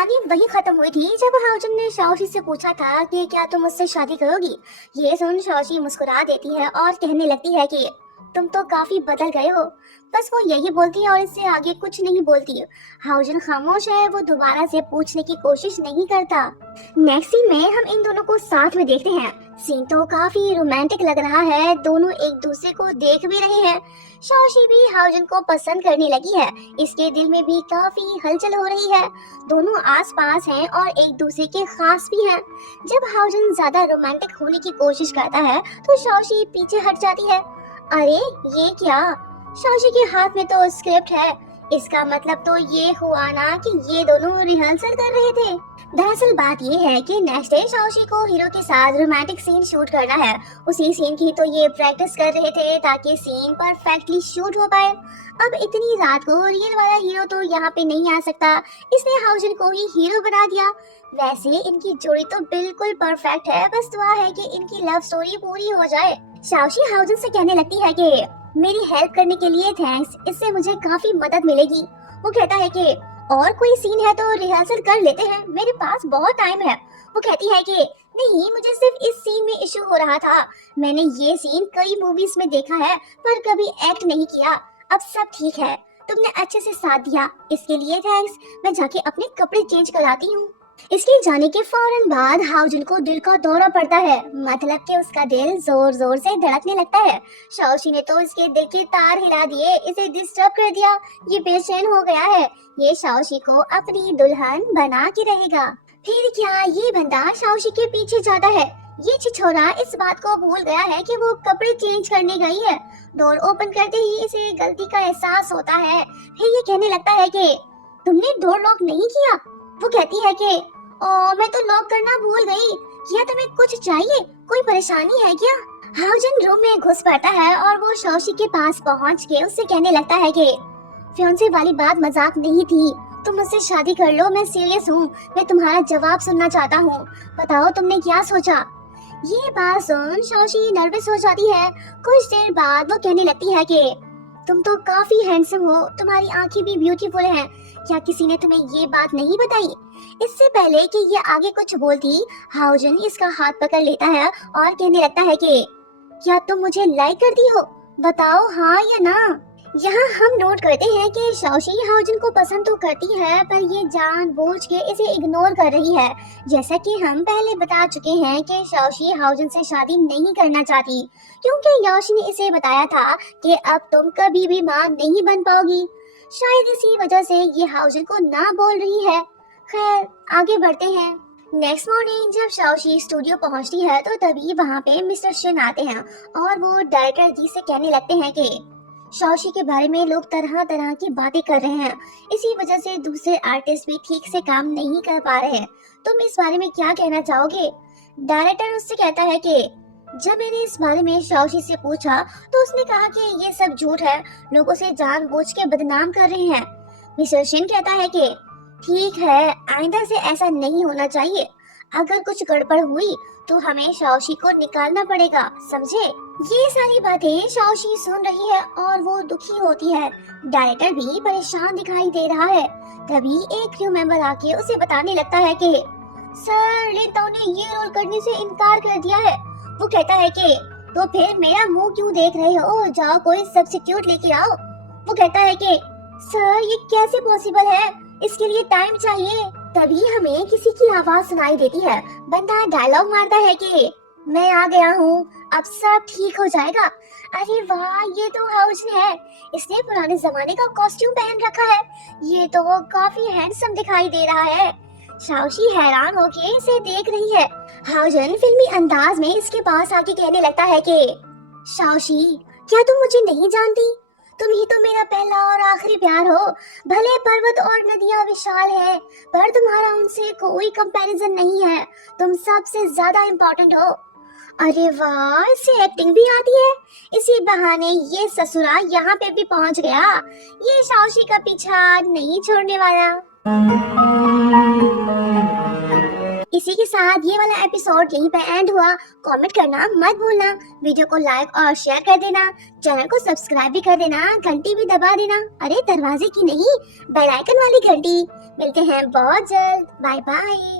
कहानी वही खत्म हुई थी जब हाउजन ने शाओशी से पूछा था कि क्या तुम मुझसे शादी करोगी। ये सुन शाओशी मुस्कुरा देती है और कहने लगती है कि तुम तो काफी बदल गए हो। बस वो यही बोलती है और इससे आगे कुछ नहीं बोलती। हाउजन खामोश है, वो दोबारा से पूछने की कोशिश नहीं करता। नेक्स्ट सीन में हम इन दोनों को साथ में देखते हैं। सीन तो काफी रोमांटिक लग रहा है, दोनों एक दूसरे को देख भी रहे हैं। शाओशी भी हाउजन को पसंद करने लगी है, इसके दिल में भी काफी हलचल हो रही है। दोनों आसपास हैं और एक दूसरे के खास भी हैं। जब हाउजन ज्यादा रोमांटिक होने की कोशिश करता है तो शाओशी पीछे हट जाती है। अरे ये क्या? शाओशी के हाथ में तो स्क्रिप्ट है, इसका मतलब तो ये हुआ ना कि ये दोनों रिहर्सल कर रहे थे। दरअसल बात ये है कि नेक्स्ट डे शाओशी को हीरो के साथ रोमांटिक सीन शूट करना है। उसी सीन की तो ये प्रैक्टिस कर रहे थे ताकि सीन परफेक्टली शूट हो पाए। अब इतनी रात को रियल वाला हीरो तो यहाँ पे नहीं आ सकता, इसने हाउजन को ही हीरो बना दिया। वैसे इनकी जोड़ी तो बिल्कुल परफेक्ट है, बस दुआ है कि इनकी लव स्टोरी पूरी हो जाए। शाओशी हाउजन से कहने लगती है कि मेरी हेल्प करने के लिए थैंक्स, इससे मुझे काफी मदद मिलेगी। वो कहता है कि और कोई सीन है तो रिहर्सल कर लेते हैं, मेरे पास बहुत टाइम है। वो कहती है कि नहीं, मुझे सिर्फ इस सीन में इशू हो रहा था। मैंने ये सीन कई मूवीज में देखा है पर कभी एक्ट नहीं किया। अब सब ठीक है, तुमने अच्छे से साथ दिया, इसके लिए थैंक्स। मैं जाके अपने कपड़े चेंज कराती हूँ। इसके जाने के फौरन बाद हाउजन को दिल का दौरा पड़ता है, मतलब कि उसका दिल जोर जोर से धड़कने लगता है। शाओशी ने तो इसके दिल के तार हिला दिए, इसे डिस्टर्ब कर दिया। ये बेचैन हो गया है, ये शाओशी को अपनी दुल्हन बना के रहेगा। फिर क्या ये बंदा शाओशी के पीछे जाता है। ये छिछोरा इस बात को भूल गया है कि वो कपड़े चेंज करने गई है। डोर ओपन करते ही इसे गलती का एहसास होता है। फिर ये कहने लगता है कि तुमने डोर लॉक नहीं किया। वो कहती है कि मैं तो लॉक करना भूल गई। क्या तुम्हें कुछ चाहिए, कोई परेशानी है क्या? हाउजन रूम में घुस पड़ता है और वो शाओशी के पास पहुंच के उससे कहने लगता है कि फियांसे वाली बात मजाक नहीं थी, तुम मुझसे शादी कर लो, मैं सीरियस हूँ। मैं तुम्हारा जवाब सुनना चाहता हूँ, बताओ तुमने क्या सोचा। ये बात सुन शाओशी नर्वस हो जाती है। कुछ देर बाद वो कहने लगती है कि तुम तो काफी हैंडसम हो, तुम्हारी आंखें भी ब्यूटीफुल हैं। क्या किसी ने तुम्हें ये बात नहीं बताई? इससे पहले कि ये आगे कुछ बोलती, हाउजन इसका हाथ पकड़ लेता है और कहने लगता है कि क्या तुम मुझे लाइक करती हो, बताओ हाँ या ना। यहाँ हम नोट करते हैं कि शाओशी हाउजन को पसंद तो करती है पर ये जानबूझ के इसे इग्नोर कर रही है। जैसा कि हम पहले बता चुके हैं कि शाओशी हाउजन से शादी नहीं करना चाहती, क्योंकि याशी ने इसे बताया था कि अब तुम कभी भी मां नहीं बन पाओगी। शायद इसी वजह से ये हाउजन को ना बोल रही है। खैर आगे बढ़ते हैं। नेक्स्ट मॉर्निंग जब शाओशी स्टूडियो पहुंचती है तो तभी वहाँ पे मिस्टर शिन आते हैं और वो डायरेक्टर जी से कहने लगते हैं कि शाओशी के बारे में लोग तरह तरह की बातें कर रहे हैं, इसी वजह से दूसरे आर्टिस्ट भी ठीक से काम नहीं कर पा रहे हैं। तुम इस बारे में क्या कहना चाहोगे? डायरेक्टर उससे कहता है कि जब मैंने इस बारे में शाओशी से पूछा तो उसने कहा कि ये सब झूठ है, लोगों से जानबूझ के बदनाम कर रहे हैं। मिस्टर शिन कहता है कि ठीक है, आइंदा से ऐसा नहीं होना चाहिए। अगर कुछ गड़बड़ हुई तो हमें शाओशी को निकालना पड़ेगा, समझे? ये सारी बातें शाओशी सुन रही है और वो दुखी होती है। डायरेक्टर भी परेशान दिखाई दे रहा है। तभी एक क्रू मेंबर आके उसे बताने लगता है कि सर लिताओ ने ये रोल करने से इनकार कर दिया है। वो कहता है कि तो फिर मेरा मुंह क्यों देख रहे हो, जाओ कोई सब्स्टिट्यूट लेके आओ। वो कहता है कि सर ये कैसे पॉसिबल है, इसके लिए टाइम चाहिए। तभी हमें किसी की आवाज सुनाई देती है। बंदा डायलॉग मारता है कि मैं आ गया हूँ, अब सब ठीक हो जाएगा। अरे वाह, ये तो हाउजन है, इसने पुराने जमाने का कॉस्ट्यूम पहन रखा है। ये तो काफी हैंडसम दिखाई दे रहा है। शाओशी हैरान होके इसे देख रही है। हाउजन फिल्मी अंदाज में इसके पास आके कहने लगता है कि शाओशी क्या तुम मुझे नहीं जानती? तुम ही तो मेरा पहला और आखिरी प्यार हो। भले पर्वत और नदियां विशाल है पर तुम्हारा उनसे कोई कंपैरिजन नहीं है। तुम सबसे ज्यादा इम्पोर्टेंट हो। अरे वाह, इसे एक्टिंग भी आती है। इसी बहाने ये ससुरा यहाँ पे भी पहुँच गया। ये शाओशी का पीछा नहीं छोड़ने वाला। इसी के साथ ये वाला एपिसोड यहीं पे एंड हुआ। कमेंट करना मत भूलना, वीडियो को लाइक और शेयर कर देना, चैनल को सब्सक्राइब भी कर देना, घंटी भी दबा देना। अरे दरवाजे की नहीं, बेल आइकन वाली घंटी। मिलते हैं बहुत जल्द। Bye bye.